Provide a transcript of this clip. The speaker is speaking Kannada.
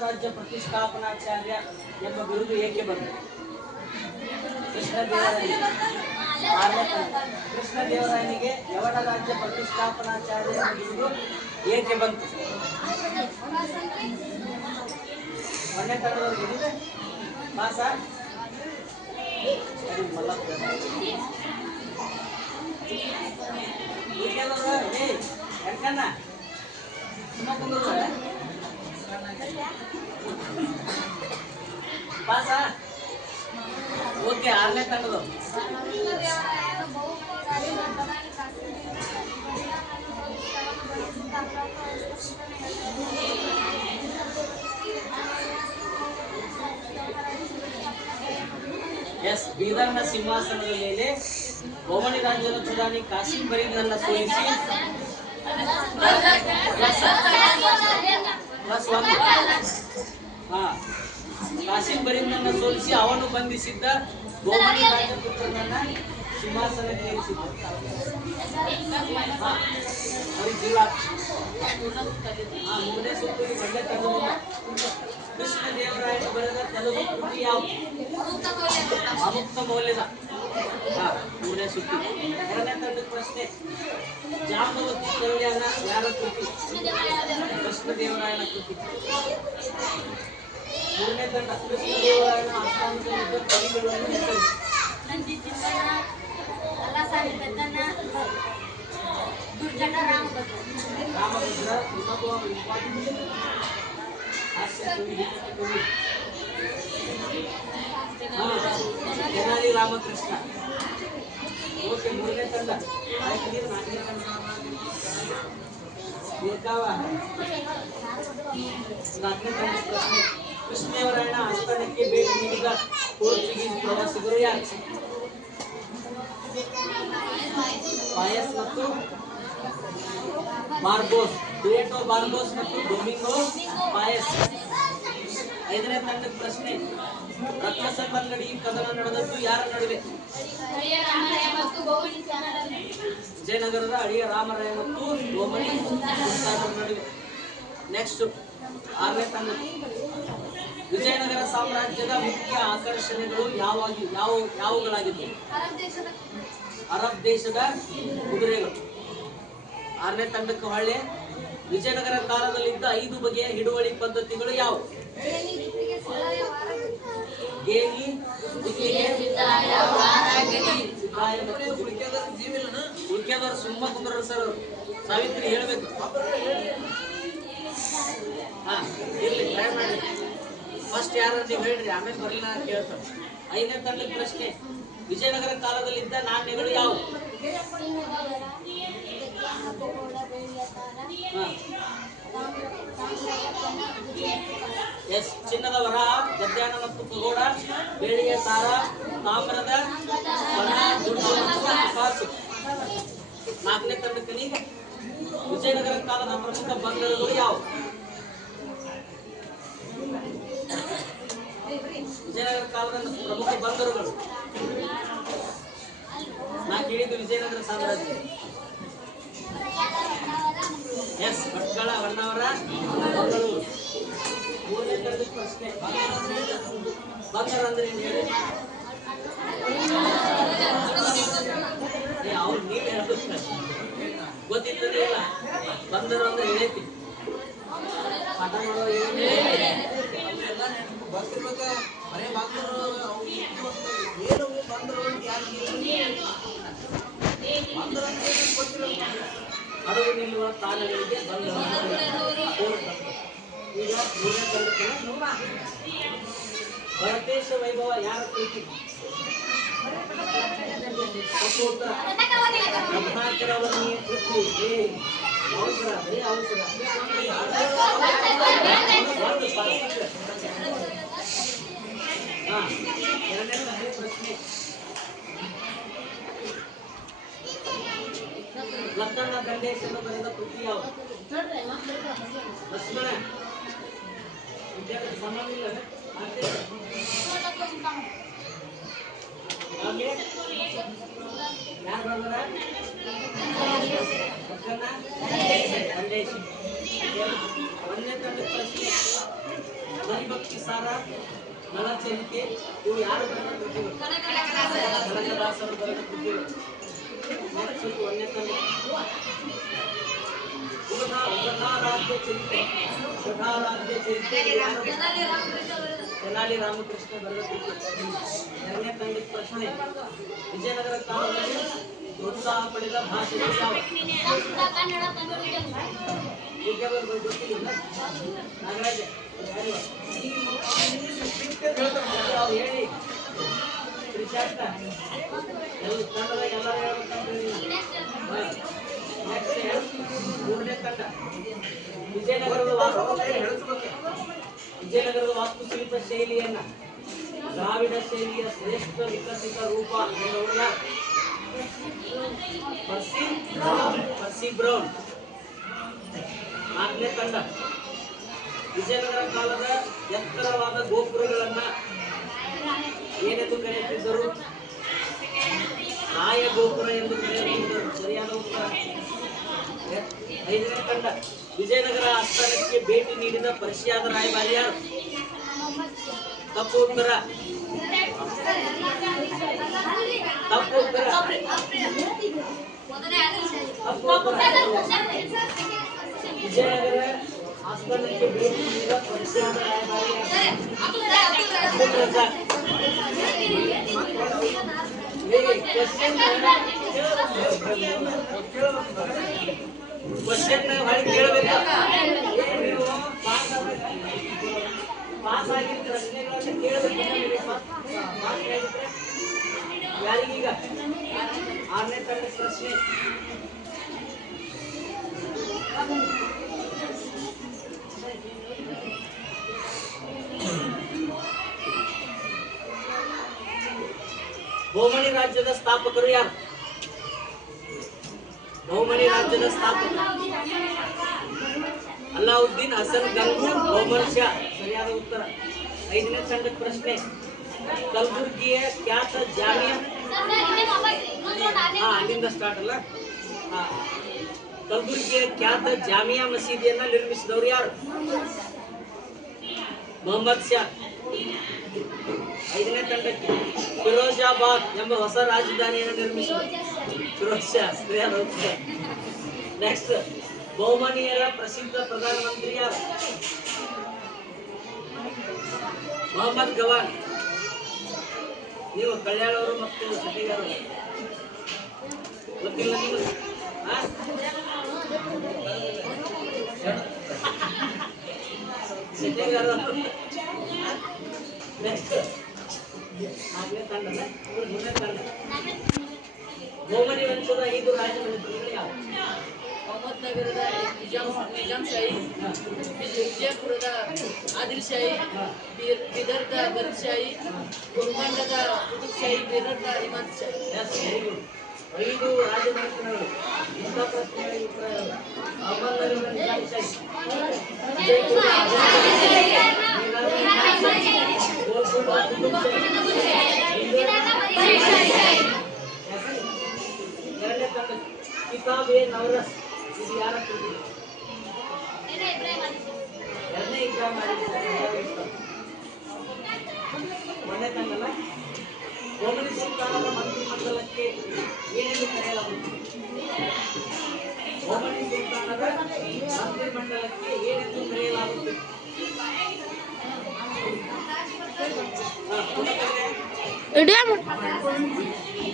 ರಾಜ್ಯ ಪ್ರತಿಷ್ಠಾಪನಾಚಾರ್ಯ ಎಂಬ ಬಿರುದು ಏಕೆ ಬಂತು? ಕೃಷ್ಣದೇವರಾಯನಿಗೆ ಯವನ ರಾಜ್ಯ ಪ್ರತಿಷ್ಠಾಪನಾಚಾರ್ಯ ಎಂಬ ಬಿರುದು ಏಕೆ ಬಂತು? ಮೊನ್ನೆ ತಂಡದವರಿಗೆ ಮಾಸ ಪಾಸ ಓಕೆ ಆರನೇ ತಂಡದ ಎಸ್ ಬೀದರ್ನ ಸಿಂಹಾಸನದ ಮೇಲೆ ಗೋಮಣಿ ರಾಜ್ಯದ ಪ್ರಧಾನಿ ಕಾಸಿಂ ಬರೀದ್ನನ್ನ ಸೋಲಿಸಿ ಕಾಸಿಂ ಬರೀದ್ನನ್ನ ಸೋಲಿಸಿ ಅವನು ಬಂಧಿಸಿದ್ದ ಗೋಮಣಿ ರಾಜಪುತ್ರನನ್ನ ಸಿಂಹಾಸನಕ್ಕೆ ಏರಿಸಿದ್ದ ಮೂರನೇ ಸುತ್ತೂರಿ ಒಳ್ಳೆ ತೆಲುಗು ಕೃಷ್ಣದೇವರಾಯನು ಬರೆದ ತೆಲುಗು ಕೃತಿ ಯಾವುದು? ಅಮುಕ್ತ ಮೌಲ್ಯದ ಮೂರನೇ ಸುತ್ತಿ. ಎರಡನೇ ತಂಡದ ಪ್ರಶ್ನೆ, ಜಾಂಬವತಿ ಕಲ್ಯಾಣ ಯಾರ ಕೃತಿ? ಕೃಷ್ಣದೇವರಾಯನ ಕೃತಿ. ಮೂರನೇ ತಂಡ, ಕೃಷ್ಣದೇವರಾಯನ ಆಸ್ಥಾನದಲ್ಲಿದ್ದ ಕವಿಗಳನ್ನು ಹೆಸರಿಸಿ. ರಾಮಭದ್ರ, ತೆನಾಲಿ ರಾಮಕೃಷ್ಣ. ಓಕೆ, ಮೂರನೇ ತಂಡ ನಾಲ್ಕನೇ ತಂಡ ಪ್ರಶ್ನೆ, ಕೃಷ್ಣದೇವರಾಯನ ಆಸ್ಥಾನಕ್ಕೆ ಭೇಟಿ ನೀಡಿದ ಪೋರ್ಚುಗೀಸ್ ಪ್ರವಾಸಿಗರು ಯಾರು? ಪಾಯಸ್ ಮತ್ತು ಬಾರ್ಬೋಸ್, ಡುಯೆಟೋ ಬಾರ್ಬೋಸ್ ಮತ್ತು ಡೊಮಿಂಗೋ ಪಾಯಸ್. ಐದನೇ ತಂಡದ ಪ್ರಶ್ನೆ, ರತ್ನಸಂಬಂಗಡಿ ಕದನ ನಡೆದದ್ದು ಯಾರ ನಡುವೆ? ವಿಜಯನಗರದ ಅಳಿಯ ರಾಮರಾಯ ಮತ್ತು ಗೋಮಣಿ ನಡುವೆ. ನೆಕ್ಸ್ಟ್ ಆರನೇ ತಂಡ, ವಿಜಯನಗರ ಸಾಮ್ರಾಜ್ಯದ ಮುಖ್ಯ ಆಕರ್ಷಣೆಗಳು ಯಾವುಗಳಾಗಿದ್ದವು? ಅರಬ್ ದೇಶದ ಕುದುರೆಗಳು. ಆರನೇ ತಂಡಕ್ಕೆ ಹೊಳ್ಳೆ, ವಿಜಯನಗರ ಕಾಲದಲ್ಲಿದ್ದ 5 ಬಗೆಯ ಹಿಡುವಳಿ ಪದ್ಧತಿಗಳು ಯಾವುವು? ಗೇಲಿ, ಉಳ್ಕೆದವರು ಸುಮ್ಮ ಕುಂದ್ರ ಸರ್, ಸಾವಿತ್ರಿ ಹೇಳ್ಬೇಕು. ಇರ್ಲಿ, ಟ್ರೈ ಮಾಡಿ. ಫಸ್ಟ್ ಯಾರು ನೀವು ಹೇಳ್ರಿ, ಆಮೇಲೆ ಬರಲಿಲ್ಲ ಅಂತ ಕೇಳ್ತಾರೆ. ಐದನೇ ತಂಡದ ಪ್ರಶ್ನೆ, ವಿಜಯನಗರ ಕಾಲದಲ್ಲಿದ್ದ ನಾಣ್ಯಗಳು ಯಾವುವು? ಎಸ್, ಚಿನ್ನದ ವರಹ, ಗದ್ಯಾನ ಮತ್ತು ಪಗೋಡ, ಬೆಳ್ಳಿಯ ತಾರ, ತಾಮ್ರದ ದುಡ್ಡು ಮತ್ತು ಕಾಸು. ನಾಲ್ಕನೇ ತಂಡಕ್ಕೆ, ವಿಜಯನಗರ ಕಾಲದ ಪ್ರಮುಖ ಬಂದರುಗಳು ಯಾವುವು? ವಿಜಯನಗರ ಕಾಲದ ಪ್ರಮುಖ ಬಂದರುಗಳು ನಾ ಕೇಳಿದ್ದು ವಿಜಯನಗರ ಸಾಮ್ರಾಜ್ಯ. ಎಸ್, ಭಟ್ಕಳ, ಹೊನ್ನಾವರ, ಮಂಗಳೂರು. ಮೂರನೇ ತರಗತಿ ಪ್ರಶ್ನೆ, ಬಂದರ್ ಅಂದ್ರೆ ಏನು ಹೇಳಿ? ಅವ್ರು ನೀವು ಹೇಳ್ಬೇಕು, ಗೊತ್ತಿರ್ತದೆ ಇಲ್ಲ. ಬಂದರು ಅಂದ್ರೆ ಹೇಳ್ತೀನಿ, ಪಾಠ ಮಾಡೋ ಹಡಗು ನಿಲ್ಲುವ ತಾಣಗಳಿಗೆ ಬಂದರು. ಈಗ ಮೂರನೇ ತಂಡಕ್ಕೆ, ಭರತೇಶ ವೈಭವ ಯಾರ ಕೃತಿ? ರತ್ನಾಕರವರ್ಣಿಯ ಕೃತಿ. ಅವಸರ, ಬರೀ ಅವಸರ. ಎರಡನೇ ಪ್ರಶ್ನೆ, ಲಕ್ಕಣ್ಣ ದಂಡೇಶನ್ನು ಬರೆದ ಕೃತಿ ಯಾವುದು? ಲಕ್ಷ್ಮಣ ವಿದ್ಯಾರ್ಥಿ ಸಂಬಂಧ ಇಲ್ಲ. ಯಾರು ಬಂದ್ರ? ಲಕ್ಕಣ್ಣ ದಂಡೇಶ. ಒಂದನೇ ತಂಡದ ಪ್ರಶ್ನೆ, ಹರಿಭಕ್ತಿ ಸಾರ ನಳಚರಿಕೆ ಇವು ಯಾರು ಬರೆದ ಕೃತಿಗಳು? ಕನಕದಾಸರು ಬರೆದ ಕೃತಿಗಳು. ಒಂದನೇ ತಂದೆ ಉಪಧಾರಾಧ್ಯ ಚರಿತೆ. ಉಪಧಾರಾಧ್ಯ ಚರಿತೆ ತೆನಾಲಿ ರಾಮಕೃಷ್ಣ ಬರೆದ ಕೃತಿ. ಎರಡನೇ ತಂಡದ ಪ್ರಶ್ನೆ, ವಿಜಯನಗರ ಕಾಲದಲ್ಲಿ ಪ್ರೋತ್ಸಾಹ ಪಡೆದ ಭಾಷೆಗಳು ಯಾವ? ಗೊತ್ತಿಲ್ಲ ನಾಗರಾಜ ಹೇಳಿ. ತ್ರಿಶಾಸ್ತ ಕನ್ನಡ ಎಲ್ಲರೂ ಹೇಳ್ಬೇಕಂತ ಮೂರನೇ ತಂಡ ವಿಜಯನಗರದ ವಾಸ್ತುಶಿಲ್ಪ ಶೈಲಿಯನ್ನ ದ್ರಾವಿಡ ಶೈಲಿಯ ಶ್ರೇಷ್ಠ ವಿಕಸಿತ ರೂಪ ಎನ್ನುವ ಪರ್ಸಿ ಬ್ರೌನ್. ನಾಲ್ಕನೇ ತಂಡ ವಿಜಯನಗರ ಕಾಲದ ಎತ್ತರವಾದ ಗೋಪುರಗಳನ್ನ ಏನೆಂದು ಕರೆಯುತ್ತಿದ್ದರು? ರಾಯ ಗೋಪುರ ಎಂದು ಕರೆಯುತ್ತಿದ್ದರು. ಸರಿಯಾದ ಉತ್ತರ. ಐದನೇ ತಂಡ ವಿಜಯನಗರ ಆಸ್ಥಾನಕ್ಕೆ ಭೇಟಿ ನೀಡಿದ ಪರ್ಷಿಯಾದ ರಾಯಭಾರಿ ಯಾರು? ತಪ್ಪು ಉತ್ತರ. ತಪ್ಪು ಉತ್ತರ. ವಿಜಯನಗರ ಆಸ್ಥಾನಕ್ಕೆ ಭೇಟಿ ನೀಡಿದ ಪರ್ಷಿಯಾದ ರಾಯಭಾರಿ ಕ್ವಶನ್ ಹೊಳಿ ಕೇಳಬೇಕು. ನೀವು ಪಾಸ್ ಆಗಿದ್ದ ಪ್ರಶ್ನೆಗಳನ್ನು ಕೇಳಬೇಕು. ಯಾರಿಗೀಗ ಆರನೇ ತರಗತಿ ಪ್ರಶ್ನೆ. ಬಹುಮನಿ ರಾಜ್ಯದ ಸ್ಥಾಪಕರು ಯಾರು? ಬಹುಮನಿ ರಾಜ್ಯದ ಸ್ಥಾಪಕ ಅಲ್ಲಾವುದ್ದೀನ್ ಹಸನ್ ಗಂಗೂರ್ ಬಹುಮನ್ ಶಾ. ಸರಿಯಾದ ಉತ್ತರ. ಐದನೇ ತಂಡದ ಪ್ರಶ್ನೆ, ಕಲಬುರ್ಗಿಯ ಖ್ಯಾತ ಜಾಮಿಯಾ ಅಲ್ಲಿಂದ ಸ್ಟಾರ್ಟ್ ಅಲ್ಲ. ಕಲಬುರ್ಗಿಯ ಖ್ಯಾತ ಜಾಮಿಯಾ ಮಸೀದಿಯನ್ನ ನಿರ್ಮಿಸಿದವರು ಯಾರು? ಮೊಹಮ್ಮದ್ ಶಾ. ಐದನೇ ತಂಡಕ್ಕೆ ಫಿರೋಜಾಬಾದ್ ಎಂಬ ಹೊಸ ರಾಜಧಾನಿಯನ್ನು ನಿರ್ಮಿಸಿದರು ಫಿರೋಜ್ ಶಾ. ಸರಿಯಾದ ಉತ್ತರ. ನೆಕ್ಸ್ಟ್, ಬಹುಮನಿಯರ ಪ್ರಸಿದ್ಧ ಪ್ರಧಾನಮಂತ್ರಿ ಯಾರು? ಮೊಹಮ್ಮದ್ ಗವಾನ್. ನೀವು ಕಲ್ಯಾಣವರು ಮತ್ತು ಸಟೆಗಾರರು ಗೊತ್ತಿಲ್ಲ ನಿಮಗೆ? ಸಟೆಗಾರರು. ನೆಕ್ಸ್ಟ್ ನಾಲ್ಕನೇ ತಂಡ ಮೂರನೇ ತಂಡ ಬಹುಮನಿ ವಂಶದ 5 ರಾಜಮನೆತನಗಳು ಯಾವ? ಅಹಮದ್ನಗರದ ನಿಜಾಂಶಾಹಿ, ವಿಜಯಪುರದ ಆದಿಲ್ಶಾಹಿ, ಬೀದರ್ದ ಬರೀದ್ಶಾಹಿ, ಗೋಲ್ಕೊಂಡದ ಕುತುಬ್ಶಾಹಿ, ಬೀದರ್ದ ಇಮಾದ್ಶಾಹಿ. 5 ರಾಜಮನೆತನಗಳು. ಇಂಥ ಪ್ರಶ್ನೆಗಳಿಗೆ ಉತ್ತರ ಯಾವುದು? ಅಹಮದ್ನಗರದ ನಿಜಾಂಶಾಹಿ, ವಿಜಯಪುರದ ಆದಿಲ್ಶಾಹಿ, ಗೋಲ್ಕೊಂಡದ ಕುತುಬ್ಶಾಹಿ, ಎರಡನೇ ತಂಡ ಕಿತಾಬ್ ಎ ನವರಸ್. ಇದು ಯಾರ ಕೃತಿ? ಎರಡನೇ ಇಬ್ರಾಹಿಂ ಒಂದನೇ ತಂಡಲ್ಲ. ಬಹುಮನಿ ಸುಲ್ತಾನರ ಮಂತ್ರಿಮಂಡಲಕ್ಕೆ ಏನೆಂದು ಕರೆಯಲಾಗುತ್ತದೆ? ಬಹುಮನಿ ಸುಲ್ತಾನರ ಮಂತ್ರಿಮಂಡಲಕ್ಕೆ ಏನೆಂದು ಕರೆಯಲಾಗುತ್ತದೆ?